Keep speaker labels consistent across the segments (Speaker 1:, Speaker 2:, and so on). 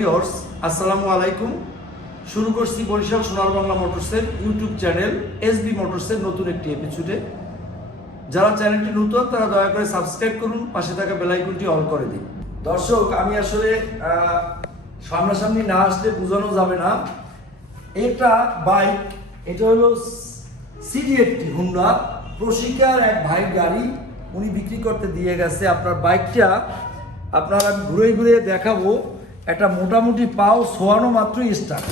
Speaker 1: Viewers, আসসালামু আলাইকুম। শুরু করছি বরিশাল সোনার বাংলা মোটরসের ইউটিউব চ্যানেল এস এসবি মোটরসের নতুন একটি এপিসোডে যারা চ্যানেলটি নতুন, তারা দয়া করে সাবস্ক্রাইব করুন, পাশে থাকা বেল আইকনটি অন করে দিন। দর্শক, আমি আসলে সামনাসামনি না আসলে বোঝানো যাবে না। এটা বাইক, এটা হলো সিডি একটি হুন্ডা প্রশিকার এক ভাই গাড়ি, উনি বিক্রি করতে দিয়ে গেছে। আপনার বাইকটা আপনার আমি ঘুরে ঘুরে দেখাবো। একটা মোটামুটি পাও সোয়ানো মাত্রই স্টার্ট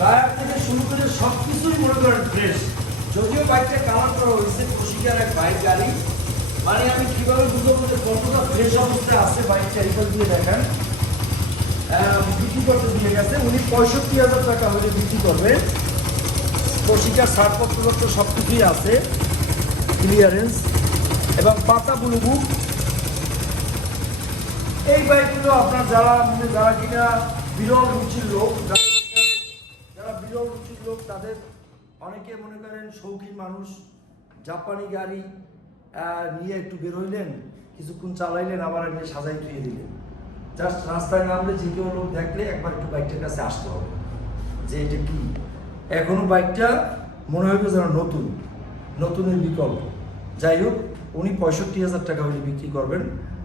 Speaker 1: টায়ার থেকে শুরু করে সব কিছুই মনে করেন ফ্রেশ যদিও বাইকটা কালার করা হয়েছে প্রশিকার এক বাইক গাড়ি। মানে আমি কীভাবে বুঝব যে কতটা ফ্রেশ অবস্থায় আছে বাইকটা, এটা দিয়ে দেখেন। বিক্রি করতে দিয়ে গেছে। উনি পঁয়ষট্টি হাজার টাকা হলে বিক্রি করবে। প্রশিকার ছাড়পত্রপত্র সব কিছুই আছে। ক্লিয়ারেন্স এবং পাতা বুলু বুক এই বাইকগুলো আপনার যারা মানে যারা কিনা বিরল রুচির লোক, যারা- বিরল রুচির লোক, তাদের অনেকে মনে করেন শৌখিন মানুষ, জাপানি গাড়ি নিয়ে একটু বেরোইলেন কিছুক্ষণ চালাইলেন, আবার এনে সাজাই ধুয়ে দিলেন। জাস্ট রাস্তায় নামলে যে কেউ লোক দেখলে একবার একটু বাইকটার কাছে আসতে হবে, যে এটা কি? এখনও বাইকটা মনে হবে যেন নতুন, নতুনের বিকল্প। যাই হোক উনি পঁয়ষট্টি হাজার টাকা হলে বিক্রি করবেন।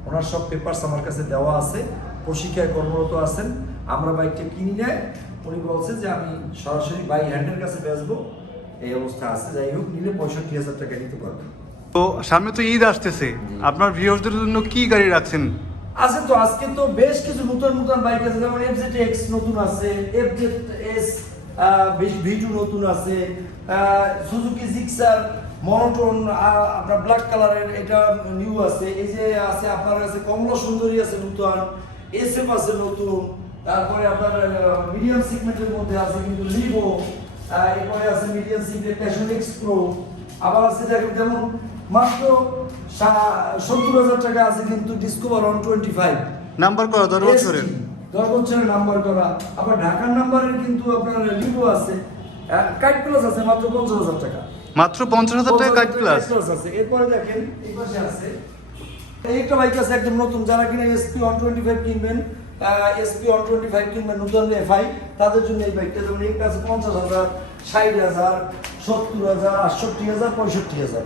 Speaker 1: ওনার সব পেপারস আমার কাছে দেওয়া আছে প্রশিক্ষায় কর্মরত আছেন। আমরা বাইকটা কিনি নেয় উনি বলছে যে আমি সরাসরি বাই হ্যান্ডের কাছে বেচবো। এই অবস্থা আছে যাই হোক নিলে পঁয়ষট্টি হাজার টাকা নিতে পারবেন।
Speaker 2: তো সামনে তো ঈদ আসতেছে। আপনার ভিউয়ারদের জন্য কি গাড়ি রাখছেন?
Speaker 1: আছে তো আজকে তো বেশ কিছু নতুন নতুন বাইক আছে। যেমন এফজেড এক্স নতুন আছে এফজেড এস ভি টু নতুন আছে সুজুকি জিক্সার মনোটোন আপনার ব্ল্যাক কালারের এটা নিউ আছে। এই যে আছে আপনার কাছে কমলা সুন্দরী আছে নতুন এসএফ আছে নতুন তারপরে আপনার মিডিয়াম সেগমেন্টের মধ্যে আছে কিন্তু লিভো এরপরে আছে medium segment Passion X Pro আবার আছে দেখেন যেমন মাত্র সত্তর হাজার টাকা আছে কিন্তু Discover one twenty five
Speaker 2: number করা দশ বছরের?
Speaker 1: দশ বছরের নাম্বার করা। আবার ঢাকার নাম্বারের কিন্তু আপনার লিভো আছে। কাইট প্লাস আছে মাত্র পঞ্চাশ হাজার টাকা।
Speaker 2: মাত্র পঞ্চাশ হাজার টাকা কাট প্লাস
Speaker 1: আছে। এরপরে দেখেন এই পাশে আছে। এই একটা বাইক আছে একদম নতুন। যারা কিনা এসপি ওয়ান টোয়েন্টি ফাইভ কিনবেন এসপি ওয়ান টোয়েন্টি ফাইভ কিনবেন নতুন এফআই তাদের জন্য এই বাইকটা যেমন একটা আছে পঞ্চাশ হাজার ষাট হাজার সত্তর হাজার আটষট্টি হাজার পঁয়ষট্টি হাজার।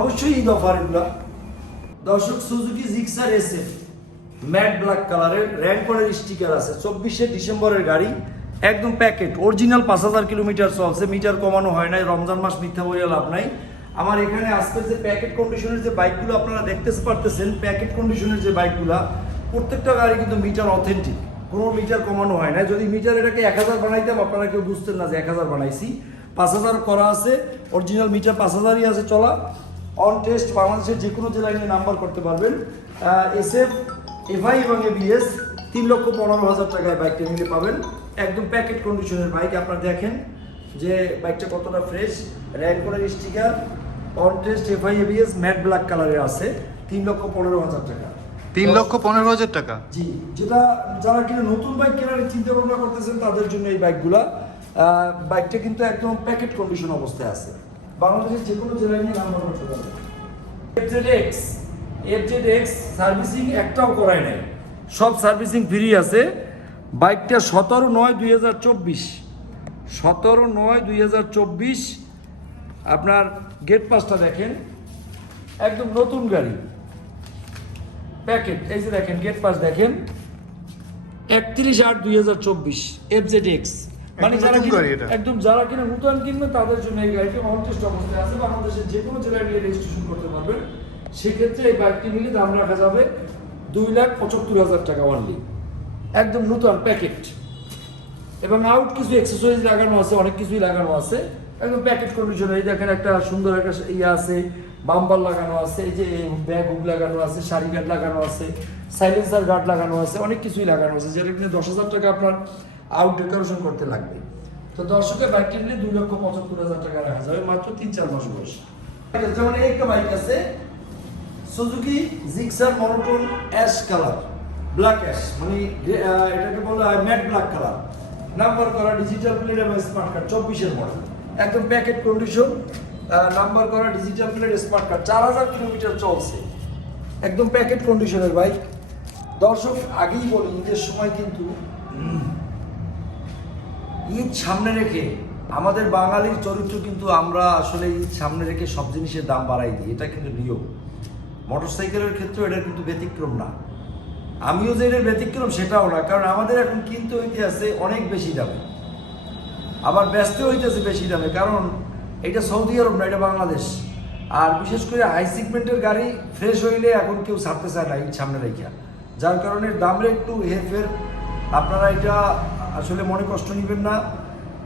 Speaker 1: অবশ্যই ঈদ অফার এগুলা। দর্শক সুজুকি জিক্সার এসে ম্যাট ব্ল্যাক কালারের র্যাঙ্কনের স্টিকার আছে। চব্বিশে ডিসেম্বরের গাড়ি। একদম প্যাকেট অরিজিনাল পাঁচ হাজার কিলোমিটার চলছে মিটার কমানো হয় নাই, রমজান মাস মিথ্যা বলে লাভ নাই। আমার এখানে আজকে যে প্যাকেট কন্ডিশনের যে বাইকগুলো আপনারা দেখতে পারতেছেন প্যাকেট কন্ডিশনের যে বাইকগুলো প্রত্যেকটা গাড়ি কিন্তু মিটার অথেন্টিক কোনো মিটার কমানো হয় না যদি মিটার এটাকে এক হাজার বানাইতাম, আপনারা কেউ বুঝতেন না যে এক হাজার বানাইছি। পাঁচ হাজার করা আছে অরিজিনাল মিটার পাঁচ হাজারই আছে, চলা। অন টেস্ট বাংলাদেশের যে কোনো জেলায় নিয়ে নাম্বার করতে পারবেন। এস এফ এফআই এবং এবিএস তিন লক্ষ পনেরো হাজার টাকায় বাইকটা নিলে পাবেন। একদম প্যাকেট কন্ডিশনের বাইক আপনারা দেখেন যে বাইকটা কতটা ফ্রেশ র্যাঙ্ক করার sticker on test FI ABS matte black কালারের আছে। তিন লক্ষ পনেরো হাজার টাকা।
Speaker 2: তিন লক্ষ পনেরো হাজার টাকা?
Speaker 1: জি যেটা যারা কিনা নতুন বাইক কেনার চিন্তা ভাবনা করতেছেন তাদের জন্য এই বাইকগুলা বাইকটা কিন্তু একদম প্যাকেট কন্ডিশন অবস্থায় আছে। বাংলাদেশের যে কোনো জেলায় নিয়ে নাম্বার করতে পারবে FZ X FZ X servicing একটাও করায় নাই। সব সার্ভিসিং ফ্রি আছে। বাইকটা সতেরো নয় দুই হাজার চব্বিশ। সতেরো নয় দুই হাজার চব্বিশ। আপনার গেট পাসটা দেখেন। একদম নতুন গাড়ি। প্যাকেট এই যে দেখেন গেট পাস দেখেন। একত্রিশ আট দুই হাজার চব্বিশ এফজেড এক্স মানে যারা। একদম যারা কিনা নতুন কিনবে তাদের জন্য এই গাড়িটি অনটেস্ট অবস্থায় আছে বাংলাদেশের যে কোনো জেলায় নিয়ে রেজিস্ট্রেশন করতে পারবেন। সেক্ষেত্রে এই বাইকটি নিলে দাম রাখা যাবে দুই লাখ পঁচাত্তর হাজার টাকা অনলি একদম নতুন প্যাকেট। এবং আউট কিছু এক্সেসরিজ লাগানো আছে, অনেক কিছুই লাগানো আছে। একদম প্যাকেট কন্ডিশনে এই দেখেন একটা সুন্দর একটা ইয়ে আছে বাম্বার লাগানো আছে, এই যে ব্যাগ হুক লাগানো আছে, শাড়ি গার্ড লাগানো আছে সাইলেন্সার গার্ড লাগানো আছে, অনেক কিছুই লাগানো আছে, যেটা কিনে দশ হাজার টাকা আপনার আউট ডেকোরেশন করতে লাগবে। তো দর্শকের বাইক কিনলে দুই লক্ষ পঁচাত্তর হাজার টাকা রাখা যাবে, মাত্র তিন চার মাস বয়স। যেমন এই একটা বাইক আছে Suzuki Gixxer monotone ash colour black ash মানে এটাকে বলা হয় ম্যাট ব্ল্যাক কালার নাম্বার করা ডিজিটাল প্লেট এবং স্মার্ট কার্ড চব্বিশের মডেল একদম প্যাকেট কন্ডিশন নাম্বার করা ডিজিটাল প্লেট স্মার্ট কার্ড চার হাজার কিলোমিটার চলছে। একদম প্যাকেট কন্ডিশনের বাইক দর্শক, আগেই বলি, ঈদের সময় কিন্তু ঈদ সামনে রেখে আমাদের বাঙালির চরিত্র কিন্তু আমরা আসলে ঈদ সামনে রেখে সব জিনিসের দাম বাড়াই দিই। এটা কিন্তু নিয়ম। মোটরসাইকেলের ক্ষেত্রে এটা কিন্তু ব্যতিক্রম না। আমিও যে এটার ব্যতিক্রম সেটাও না, কারণ আমাদের এখন কিনতে হইতে আছে অনেক বেশি দামে। আবার ব্যস্ত হইতেছে বেশি দামে, কারণ এটা সৌদি আরব না, এটা বাংলাদেশ। আর বিশেষ করে হাই সিগমেন্টের গাড়ি ফ্রেশ হইলে এখন কেউ ছাড়তে চায় না সামনে রেখা যার কারণে দামের একটু হেরফের। আপনারা এটা আসলে মনে কষ্ট নেবেন না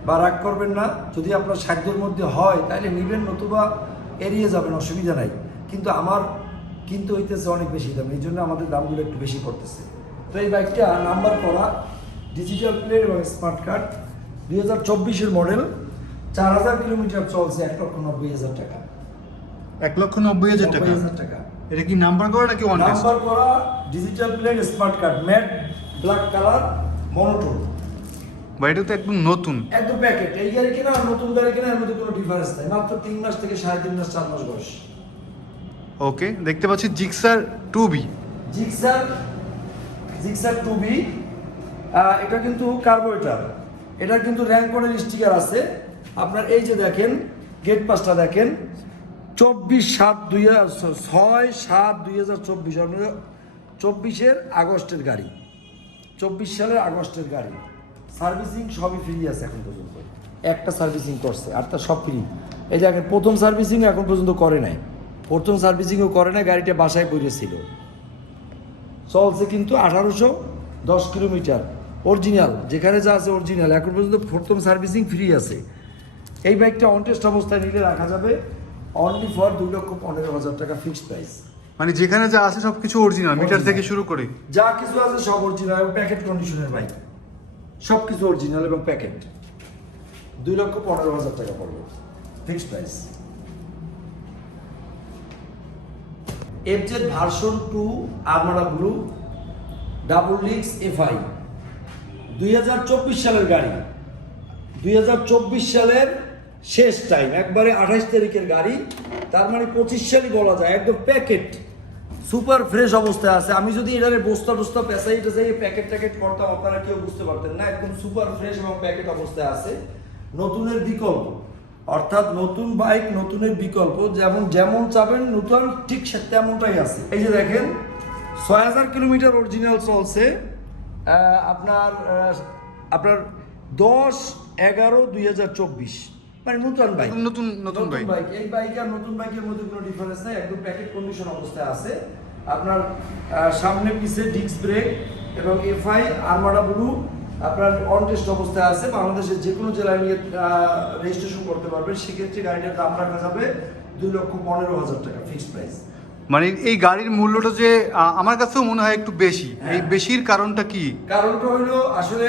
Speaker 1: বা রাগ করবেন না। যদি আপনার সাধ্যের মধ্যে হয়, তাহলে নেবেন, নতুবা এড়িয়ে যাবেন, অসুবিধা নাই। কিন্তু আমার কিন্তু হইতেছে অনেক বেশি দাম এই জন্য আমাদের দামগুলো একটু বেশি পড়তেছে। তো এই বাইকটা নাম্বার করা ডিজিটাল প্লেট এবং স্মার্ট কার্ড দুই হাজার চব্বিশের মডেল চার হাজার কিলোমিটার চলছে এক লক্ষ নব্বই হাজার টাকা।
Speaker 2: এক লক্ষ নব্বই হাজার টাকা?
Speaker 1: টাকা।
Speaker 2: এটা কি নাম্বার করা নাকি
Speaker 1: নাম্বার করা digital plate smart card matte black colour monotone
Speaker 2: বা এটা তো একদম নতুন।
Speaker 1: একদম প্যাকেট এই গাড়ি কেনা আর নতুন গাড়ি কেনা এর মধ্যে কোনো ডিফারেন্স নাই মাত্র তিন মাস থেকে সাড়ে তিন মাস চার মাস বয়স।
Speaker 2: ওকে, দেখতে পাচ্ছি Gixxer two B.
Speaker 1: Gixxer Gixxer two B এটা কিন্তু কার্বোরেটার। এটা কিন্তু র্যাঙ্ক কোডের স্টিকার আছে। আপনার এই যে দেখেন, গেট পাসটা দেখেন, চব্বিশ সাত দুই হাজার, ছয় সাত দুই হাজার, চব্বিশ, আপনার চব্বিশের আগস্টের গাড়ি। চব্বিশ সালের আগস্টের গাড়ি। সার্ভিসিং সবই ফ্রি আছে এখন পর্যন্ত। একটা সার্ভিসিং করছে, আর তার সব ফ্রি এই দেখেন প্রথম সার্ভিসিং এখন পর্যন্ত করে নাই। প্রথম সার্ভিসিংও করে না গাড়িটা বাসায় পড়েছিল চলছে কিন্তু আঠারোশো দশ কিলোমিটার। অরিজিনাল যেখানে যা আছে অরিজিনাল। এখন পর্যন্ত প্রথম সার্ভিসিং ফ্রি আছে। এই বাইকটা অন টেস্ট অবস্থায় নিলে রাখা যাবে অনলি ফর দুই লক্ষ পনেরো হাজার টাকা ফিক্সড প্রাইস
Speaker 2: মানে যেখানে যা আছে সব কিছু অরিজিনাল মিটার থেকে শুরু করে।
Speaker 1: যা কিছু আছে সব অরিজিনাল এবং প্যাকেট কন্ডিশনের বাইক। সব কিছু অরিজিনাল এবং প্যাকেট দুই লক্ষ পনেরো হাজার টাকা পড়বে fixed price FZ version two Armada blue double leaks FI দুই হাজার চব্বিশ সালের গাড়ি। দুই হাজার চব্বিশ সালের শেষ টাইম একবারে আঠাশ তারিখের গাড়ি। তার মানে পঁচিশ সালই বলা যায়, একদম প্যাকেট সুপার ফ্রেশ অবস্থায় আছে। আমি যদি এটারে বস্তা টস্তা পেঁচাই এটা যাই প্যাকেট ট্যাকেট করতাম, আপনারা কেউ বুঝতে পারতেন না। একদম সুপার ফ্রেশ এবং প্যাকেট অবস্থায় আছে। নতুনের বিকল্প। অর্থাৎ নতুন বাইক নতুনের বিকল্প যেমন যেমন চাবেন নতুন ঠিক সে তেমনটাই আছে। এই যে দেখেন ছয় হাজার কিলোমিটার অরিজিনাল চলছে। আপনার আপনার দশ এগারো দুই হাজার চব্বিশ। মানে নতুন বাইক।
Speaker 2: নতুন নতুন বাইক।
Speaker 1: এই বাইক আর নতুন বাইকের মধ্যে কোনো ডিফারেন্স নাই একদম প্যাকেট কন্ডিশন অবস্থায় আছে। আপনার সামনে পিছে ডিস্ক ব্রেক এবং এফআই আরমাডা ব্লু আপনার অন টেস্ট অবস্থায় আছে বাংলাদেশের যে কোনো জেলায় নিয়ে রেজিস্ট্রেশন করতে পারবেন। সেক্ষেত্রে গাড়িটার দাম রাখা যাবে দুই লক্ষ পনেরো হাজার টাকা ফিক্সড প্রাইস
Speaker 2: মানে এই গাড়ির মূল্যটা যে আমার কাছেও মনে হয় একটু বেশি।
Speaker 1: হ্যাঁ।
Speaker 2: এই বেশির কারণটা কি?
Speaker 1: কারণটা হলো আসলে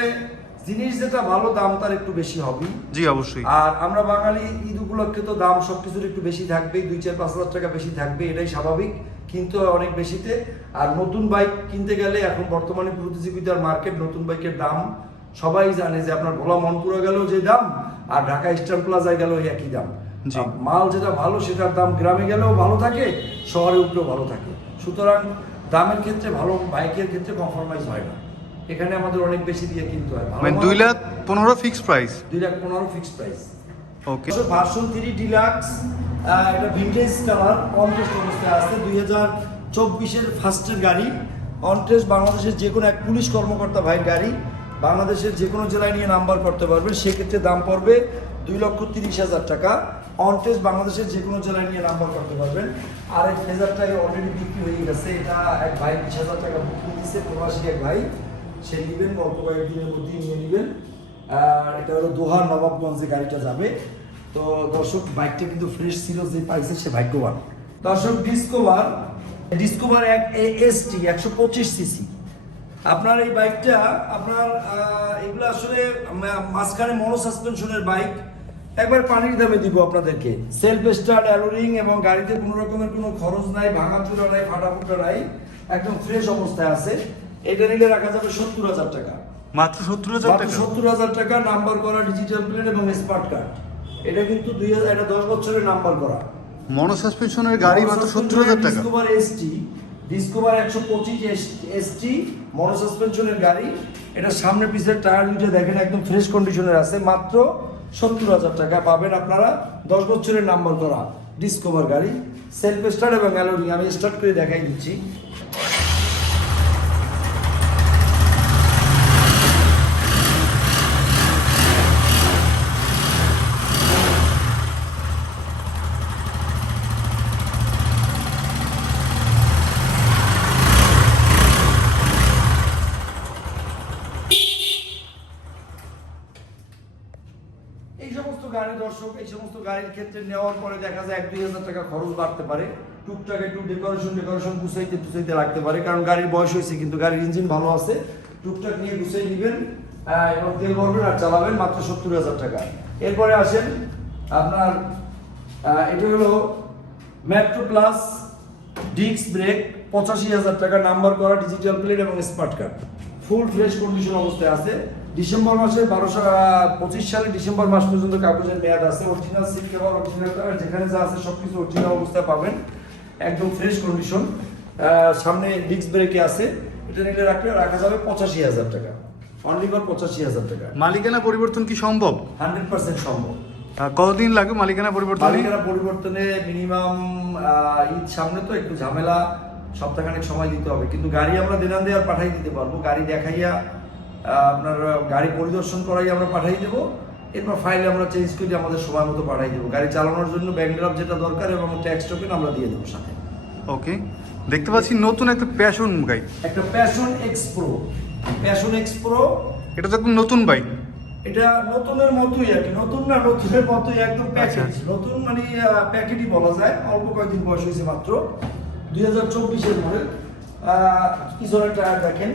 Speaker 1: জিনিস যেটা ভালো দাম তার একটু বেশি হবে।
Speaker 2: জি অবশ্যই।
Speaker 1: আর আমরা বাঙালি ঈদ উপলক্ষে তো দাম সবকিছুর একটু বেশি থাকবেই দুই চার পাঁচ হাজার টাকা বেশি থাকবে এটাই স্বাভাবিক। কিন্তু অনেক বেশিতে। আর নতুন বাইক কিনতে গেলে এখন বর্তমানে প্রতিযোগিতার মার্কেট নতুন বাইকের দাম সবাই জানে যে আপনার ভোলা মনপুরা গেলেও যে দাম আর ঢাকা স্টার প্লাজায় গেলেও একই দাম। মাল যেটা ভালো সেটার দাম গ্রামে গেলেও ভালো থাকে শহরে উঠলেও ভালো থাকে। সুতরাং দামের ক্ষেত্রে ভালো বাইকের ক্ষেত্রে কম্প্রোমাইজ হয় না। এখানে আমাদের অনেক বেশি দিয়ে কিনতে হয়।
Speaker 2: মানে দুই লাখ পনেরো ফিক্সড প্রাইস
Speaker 1: দুই লাখ পনেরো fixed price
Speaker 2: okay
Speaker 1: version three deluxe এটা ভিন্টেজ কালার অনটেস্ট অবস্থায় আছে। দুই হাজার চব্বিশের ফার্স্টের গাড়ি অনটেস্ট বাংলাদেশের যে কোনো এক পুলিশ কর্মকর্তা ভাইয়ের গাড়ি, বাংলাদেশের যে কোনো জেলায় নিয়ে নাম্বার করতে পারবেন। সেক্ষেত্রে দাম পড়বে দুই লক্ষ তিরিশ হাজার টাকা। অনটেস্ট বাংলাদেশের যে কোনো জেলায় নিয়ে নাম্বার করতে পারবেন। আর এই ফেজারটাই অলরেডি বিক্রি হয়ে গেছে। এটা এক ভাই বিশ হাজার টাকা বুকিং দিচ্ছে প্রবাসী এক ভাই। সে নেবেন, অল্প কয়েকদিনের মধ্যেই নিয়ে নেবেন। আর এটা হলো দোহার নবাবগঞ্জে গাড়িটা যাবে। তো দর্শক, বাইকটা কিন্তু ফ্রেশ ছিল, যে পাইছে সে ভাগ্যবান। দর্শক ডিসকোভার ডিসকোভার এক এসটি একশো পঁচিশ সিসি আপনার এই বাইকটা আপনার এগুলো আসলে মাঝখানে মনো সাসপেনশনের বাইক একবার পানির দামে দিব আপনাদেরকে। সেলফ স্টার্ট অ্যালোরিং এবং গাড়িতে কোনো রকমের কোনো খরচ নাই, ভাঙাচুরা নাই, ফাটাফুটা নাই। একদম ফ্রেশ অবস্থায় আছে। এটা নিলে রাখা যাবে সত্তর হাজার টাকা।
Speaker 2: মাত্র সত্তর হাজার টাকা।
Speaker 1: সত্তর হাজার টাকা নাম্বার করা ডিজিটাল প্লেট এবং স্মার্ট কার্ড এটা কিন্তু দুই হাজার এটা দশ বছরের নাম্বার করা।
Speaker 2: মনো সাসপেনশনের গাড়ি মাত্র সত্তর হাজার টাকা।
Speaker 1: ডিসকভার এসটি ডিসকভার একশো পঁচিশ এসটি মনো সাসপেনশনের গাড়ি। এটা সামনে পিছের টায়ার দুটো দেখেন একদম ফ্রেশ কন্ডিশনের আছে। মাত্র সত্তর হাজার টাকা পাবেন আপনারা দশ বছরের নাম্বার করা ডিসকভার গাড়ি। সেলফ স্টার্ট এবং অ্যালোরিং আমি স্টার্ট করে দেখাই দিচ্ছি এই সমস্ত গাড়ি দর্শক এই সমস্ত গাড়ির ক্ষেত্রে নেওয়ার পরে দেখা যায় এক দুই হাজার টাকা খরচ বাড়তে পারে। টুকটাক একটু ডেকোরেশন ডেকোরেশন গুছাইতে টুসাইতে রাখতে পারে। কারণ গাড়ির বয়স হয়েছে, কিন্তু গাড়ির ইঞ্জিন ভালো আছে। টুকটাক নিয়ে গুছাই নেবেন এবং তেল ভরবেন আর চালাবেন মাত্র সত্তর হাজার টাকা। এরপরে আসেন আপনার এটা হলো মেট্রো প্লাস ডিস্ক ব্রেক পঁচাশি হাজার টাকা নাম্বার করা ডিজিটাল প্লেট এবং smart card full fresh condition অবস্থায় আছে। ডিসেম্বর মাসে বারোশো পঁচিশ সালে ডিসেম্বর মাস পর্যন্ত কাগজের মেয়াদ আছে। অরিজিনাল সিট কেবল অরিজিনাল কালার যেখানে যা আছে সব কিছু অরিজিনাল অবস্থায় পাবেন। একদম ফ্রেশ কন্ডিশন সামনে ডিস্ক ব্রেকে আছে। এটা নিলে রাখলে রাখা যাবে পঁচাশি হাজার টাকা। অনলি ফর পঁচাশি হাজার টাকা।
Speaker 2: মালিকানা পরিবর্তন কি সম্ভব?
Speaker 1: হান্ড্রেড পার্সেন্ট সম্ভব।
Speaker 2: কতদিন লাগে মালিকানা পরিবর্তন?
Speaker 1: মালিকানা পরিবর্তনে মিনিমাম ঈদ সামনে তো একটু ঝামেলা সপ্তাহখানেক সময় দিতে হবে। কিন্তু গাড়ি আমরা দেনান দিয়ে আর পাঠাই দিতে পারব। গাড়ি দেখাইয়া আপনার গাড়ি পরিদর্শন করাই আমরা পাঠাই দেবো। এরপর ফাইল আমরা চেঞ্জ করে আমাদের সময় মতো পাঠাই দেবো। গাড়ি চালানোর জন্য ব্যাংক ড্রাফট যেটা দরকার এবং ট্যাক্স টোকেন আমরা দিয়ে দেবো সাথে।
Speaker 2: ওকে দেখতে পাচ্ছি নতুন একটা প্যাশন বাইক
Speaker 1: একটা Passion X Pro Passion X Pro
Speaker 2: এটা তো একদম নতুন বাইক
Speaker 1: এটা নতুনের মতোই আর কি। নতুন না নতুনের মতোই একদম প্যাকেজ
Speaker 2: আচ্ছা।
Speaker 1: নতুন মানে প্যাকেটই বলা যায়। অল্প কয়েকদিন বয়স হয়েছে মাত্র। দুই হাজার চব্বিশের মডেল। পিছনের টায়ার দেখেন।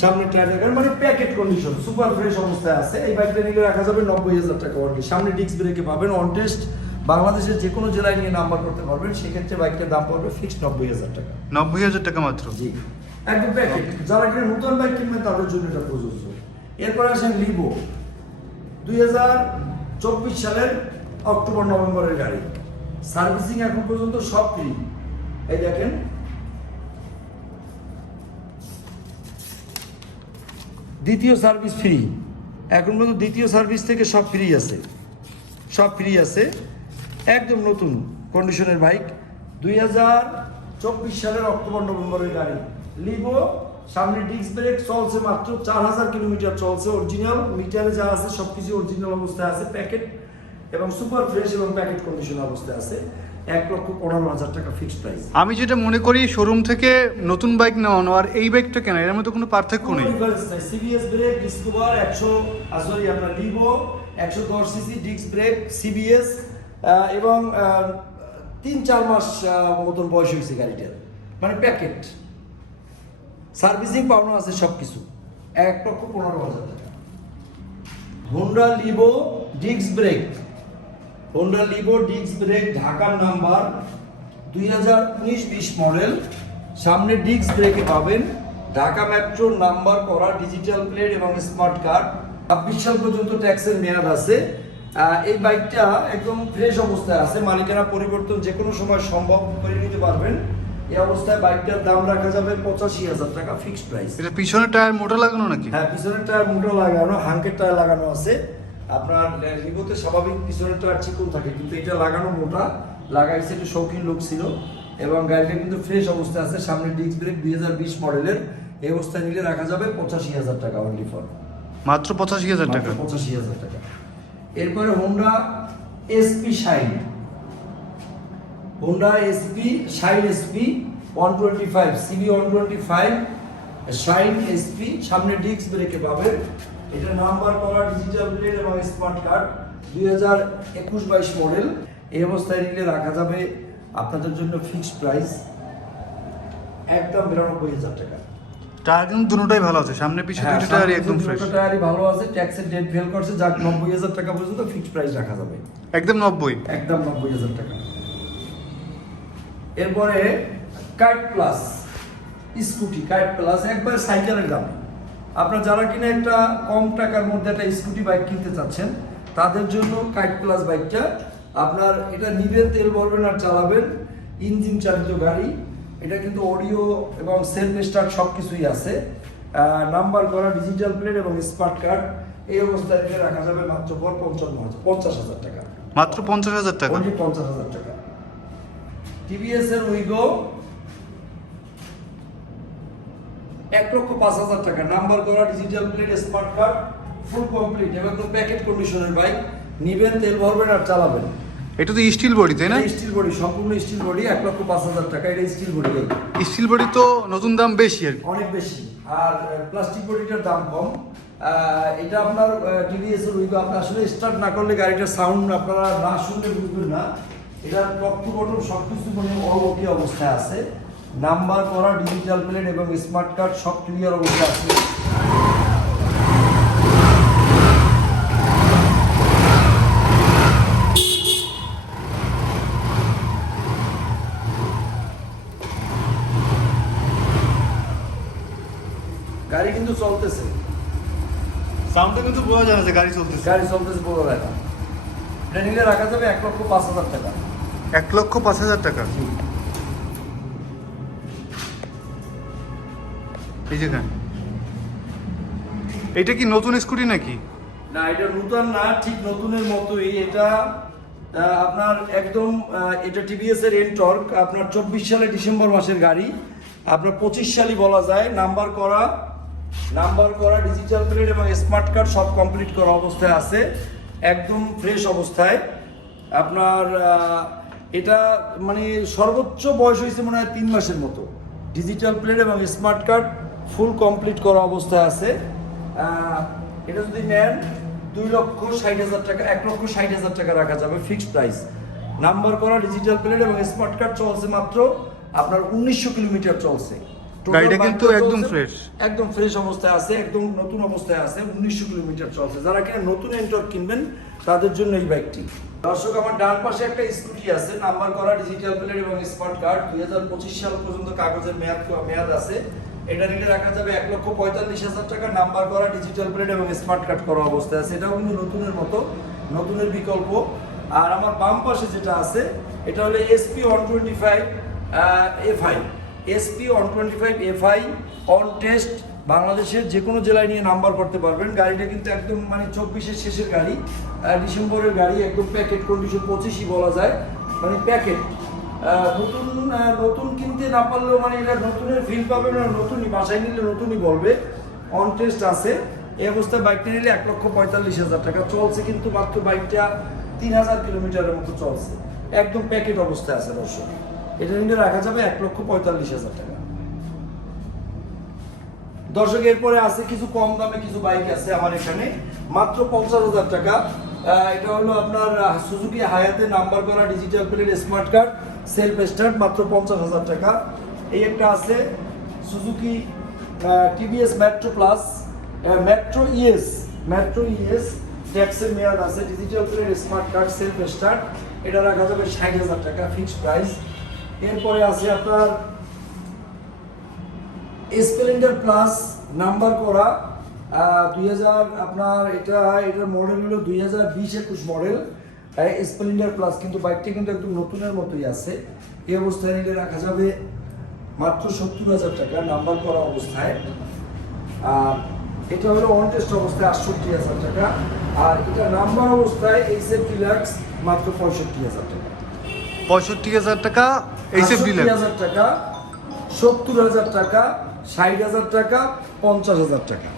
Speaker 1: সামনের টায়ার দেখেন মানে প্যাকেট কন্ডিশন সুপার ফ্রেশ অবস্থায় আছে। এই বাইকটা নিলে রাখা যাবে নব্বই হাজার টাকা অনলি সামনে ডিস্ক ব্রেকে পাবেন অন টেস্ট বাংলাদেশের যে কোনো জেলায় নিয়ে নাম্বার করতে পারবেন সেক্ষেত্রে বাইকটার দাম পড়বে ফিক্সড নব্বই হাজার টাকা।
Speaker 2: নব্বই হাজার টাকা মাত্র?
Speaker 1: জি। একদম প্যাকেট যারা কিনা নতুন বাইক কিনবেন তাদের জন্য এটা প্রযোজ্য। এরপরে আসেন লিভো দুই হাজার চব্বিশ সালের অক্টোবর নভেম্বরের গাড়ি। সার্ভিসিং এখন পর্যন্ত সব ফ্রি এই দেখেন দ্বিতীয় সার্ভিস ফ্রি। এখন পর্যন্ত দ্বিতীয় সার্ভিস থেকে সব ফ্রি আছে। সব ফ্রি আছে। একদম নতুন কন্ডিশনের বাইক। দুই হাজার চব্বিশ সালের অক্টোবর, নভেম্বরের গাড়ি। লিভো সামনে ডিস্ক ব্রেক চলছে মাত্র চার হাজার কিলোমিটার চলছে। অরিজিনাল মিটারে যা আছে সব কিছু অরিজিনাল অবস্থায় আছে প্যাকেট এবং সুপার ফ্রেশ এবং প্যাকেট কন্ডিশন অবস্থায় আছে। এক লক্ষ পনেরো হাজার টাকা ফিক্সড প্রাইস
Speaker 2: আমি যেটা মনে করি শোরুম থেকে নতুন বাইক নেওয়ানো আর এই বাইকটা কেনা এর মধ্যে কোনো পার্থক্য নেই।
Speaker 1: সিবিএস ব্রেক ডিসকভার একশো সরি আপনার লিভো একশো দশ সিসি ডিস্ক ব্রেক সিবিএস এবং তিন চার মাস মতন বয়স হয়েছে গাড়িটার। মানে প্যাকেট সার্ভিসিং পাওনা আছে সব কিছু এক লক্ষ পনেরো হাজার টাকা। Honda Livo disc brake Honda Livo disc brake ঢাকার নাম্বার দুই হাজার উনিশ বিশ মডেল সামনে ডিস্ক ব্রেকে পাবেন ঢাকা মেট্রোর নাম্বার করা ডিজিটাল প্লেট এবং স্মার্ট কার্ড ছাব্বিশ সাল পর্যন্ত ট্যাক্সের মেয়াদ আছে। এই বাইকটা একদম ফ্রেশ অবস্থায় আছে। মালিকানা পরিবর্তন যে কোনো সময় সম্ভব করে নিতে পারবেন। এই অবস্থায় বাইকটার দাম রাখা যাবে পঁচাশি হাজার টাকা ফিক্সড প্রাইস
Speaker 2: এটা পিছনে টায়ার মোটা লাগানো নাকি?
Speaker 1: হ্যাঁ পিছনের টায়ার মোটা লাগানো হাঙ্কের টায়ার লাগানো আছে। আপনার লিগোতে স্বাভাবিক পিছনের টায়ার চিকন থাকে কিন্তু এটা লাগানো মোটা লাগাইছে একটু শৌখিন লোক ছিল এবং গাড়িটা কিন্তু ফ্রেশ অবস্থায় আছে সামনে ডিস্ক ব্রেক দুই হাজার বিশ মডেলের এই অবস্থায় নিলে রাখা যাবে পঁচাশি হাজার টাকা অনলি ফর
Speaker 2: মাত্র পঁচাশি হাজার টাকা?
Speaker 1: পঁচাশি হাজার টাকা। এরপরে Honda SP Shine. Honda SP Shine SP one twenty five CB one twenty five Shine SP সামনে ডিস্ক ব্রেকে পাবেন এটা নাম্বার করা ডিজিটাল প্লেট এবং স্মার্ট কার্ড দুই হাজার একুশ বাইশ মডেল এই অবস্থায় নিলে রাখা যাবে আপনাদের জন্য ফিক্সড প্রাইস একদম বিরানব্বই হাজার টাকা।
Speaker 2: টায়ার কিন্তু দুটোটাই ভালো আছে সামনে পিছনে
Speaker 1: হ্যাঁ,
Speaker 2: দুটো টায়ারই
Speaker 1: সামনে
Speaker 2: একদম
Speaker 1: দুটো টায়ারই ভালো আছে ট্যাক্সের ডেট ফেল করছে টাকা পর্যন্ত ফিক্সড প্রাইস রাখা যাবে।
Speaker 2: একদম নব্বই।
Speaker 1: একদম নব্বই হাজার টাকা। এরপরে Kite plus scooty Kite plus একবার সাইকেলের দাম। আপনার যারা কিনা একটা কম টাকার মধ্যে একটা স্কুটি বাইক কিনতে চাচ্ছেন তাদের জন্য কাইট প্লাস বাইকটা আপনার এটা নিবেন তেল ভরবেন আর চালাবেন ইঞ্জিন চালিত গাড়ি। এটা কিন্তু অডিও এবং সেলফ স্টার্ট সব কিছুই আছে নাম্বার করা ডিজিটাল প্লেট এবং স্মার্ট কার্ড এই অবস্থায় এটা রাখা যাবে মাত্র পর পঞ্চান্ন হাজার পঞ্চাশ হাজার টাকা।
Speaker 2: মাত্র পঞ্চাশ হাজার টাকা?
Speaker 1: পঞ্চাশ হাজার টাকা। টিভিএস এর উইগো এক লক্ষ পাঁচ হাজার টাকা। নাম্বার করা digital plate smart card full complete এবং প্যাকেট কন্ডিশনের বাইক নিবেন তেল ভরবেন আর চালাবেন।
Speaker 2: এটা তো স্টিল বডি তাই না?
Speaker 1: স্টিল বডি সম্পূর্ণ স্টিল বডি এক লক্ষ পাঁচ হাজার টাকা। এটা স্টিল বডি
Speaker 2: স্টিল বডি তো নতুন দাম বেশি আর
Speaker 1: অনেক বেশি। আর প্লাস্টিক বডিটার দাম কম। এটা আপনার টিভিএস এর উইগো আপনি আসলে স্টার্ট না করলে গাড়িটার সাউন্ড আপনারা না শুনলে বুঝবেন না। এটা টপ টু বটম সব কিছু মানে অল ওকে অবস্থায় আছে। নাম্বার করা ডিজিটাল প্লেট এবং স্মার্ট কার্ড সব ক্লিয়ার অবস্থায় আছে। গাড়ি কিন্তু চলতেছে।
Speaker 2: সাউন্ডটা কিন্তু বোঝা যায় না যে গাড়ি চলতেছে।
Speaker 1: গাড়ি চলতেছে বড় দেখা এটা নিলে রাখা যাবে এক লক্ষ পাঁচ হাজার টাকা।
Speaker 2: এক লক্ষ পাঁচ হাজার টাকা। এই যে গান এটা কি নতুন স্কুটি নাকি?
Speaker 1: না, এটা নতুন না, ঠিক নতুনের মতোই। এটা আপনার একদম এটা টিভিএস এর এন টর্ক আপনার চব্বিশ সালে ডিসেম্বর মাসের গাড়ি। আপনার পঁচিশ সালই বলা যায়, নাম্বার করা নাম্বার করা ডিজিটাল প্লেট এবং স্মার্ট কার্ড সব কমপ্লিট করা অবস্থায় আছে, একদম ফ্রেশ অবস্থায়। আপনার এটা মানে সর্বোচ্চ বয়স হয়েছে মনে হয় তিন মাসের মতো। ডিজিটাল প্লেট এবং স্মার্ট কার্ড ফুল কমপ্লিট করা অবস্থায় আছে। এটা যদি নেন দুই লক্ষ ষাট হাজার টাকা এক লক্ষ ষাট হাজার টাকা রাখা যাবে ফিক্সড প্রাইস নাম্বার করা ডিজিটাল প্লেট এবং স্মার্ট কার্ড চলছে মাত্র আপনার উনিশশো কিলোমিটার চলছে।
Speaker 2: গাড়িটা কিন্তু একদম fresh।
Speaker 1: একদম ফ্রেশ অবস্থায় আছে একদম নতুন অবস্থায় আছে উনিশশো কিলোমিটার চলছে। যারা কিনা নতুন এন্টর কিনবেন তাদের জন্য এই বাইকটি দর্শক আমার ডান পাশে একটা স্কুটি আছে নাম্বার করা ডিজিটাল প্লেট এবং স্মার্ট কার্ড দুই হাজার পঁচিশ সাল পর্যন্ত কাগজের মেয়াদ মেয়াদ আছে। এটা নিলে রাখা যাবে এক লক্ষ পঁয়তাল্লিশ হাজার টাকা নাম্বার করা ডিজিটাল প্লেট এবং স্মার্ট কার্ড করা অবস্থায় আছে। এটাও কিন্তু নতুনের মতো, নতুনের বিকল্প। আর আমার বাম পাশে যেটা আছে, এটা হলো SP one twenty five FI SP one twenty five FI on test বাংলাদেশের যে কোনো জেলায় নিয়ে নাম্বার করতে পারবেন। গাড়িটা কিন্তু একদম মানে চব্বিশের শেষের গাড়ি ডিসেম্বরের গাড়ি, একদম প্যাকেট কন্ডিশন পঁচিশই বলা যায়। মানে প্যাকেট নতুন নতুন কিনতে না পারলেও মানে এটা নতুনের ফিল পাবে না, নতুনই বাসায় নিলে নতুনই বলবে। অন টেস্ট আছে। এই অবস্থায় বাইকটা নিলে এক লক্ষ পঁয়তাল্লিশ হাজার টাকা। চলছে কিন্তু মাত্র বাইকটা তিন হাজার কিলোমিটারের মতো চলছে। একদম প্যাকেট অবস্থায় আছে, দর্শক। এটা নিলে রাখা যাবে এক লক্ষ পঁয়তাল্লিশ হাজার টাকা। দর্শক, এরপরে আছে কিছু কম দামে কিছু বাইক আছে আমার এখানে। মাত্র পঞ্চাশ হাজার টাকা। এটা হলো আপনার সুজুকি হায়াতে নাম্বার করা digital plate smart card self start মাত্র পঞ্চাশ হাজার টাকা। এই একটা আছে Suzuki TVS Metro plus Metro ES Metro ES ট্যাক্সের মেয়াদ আছে digital plate smart card self start এটা রাখা যাবে ষাট হাজার টাকা ফিক্সড প্রাইস এরপরে আছে আপনার স্প্লেন্ডার প্লাস নাম্বার করা দুই হাজার, আপনার এটা, এটার মডেল হলো দুই হাজার বিশ একুশ মডেল স্প্লেন্ডার প্লাস কিন্তু বাইকটি কিন্তু একদম নতুনের মতোই আছে। এই অবস্থায় নিলে রাখা যাবে মাত্র সত্তর হাজার টাকা নাম্বার করা অবস্থায়। আর এটা হলো অন টেস্ট অবস্থায় আটষট্টি হাজার টাকা। আর এটা নাম্বার অবস্থায় এইচ এফ ডিলাক্স মাত্র পঁয়ষট্টি হাজার টাকা।
Speaker 2: পঁয়ষট্টি হাজার টাকা ডিলার
Speaker 1: হাজার টাকা সত্তর হাজার টাকা ষাট হাজার টাকা পঞ্চাশ হাজার টাকা।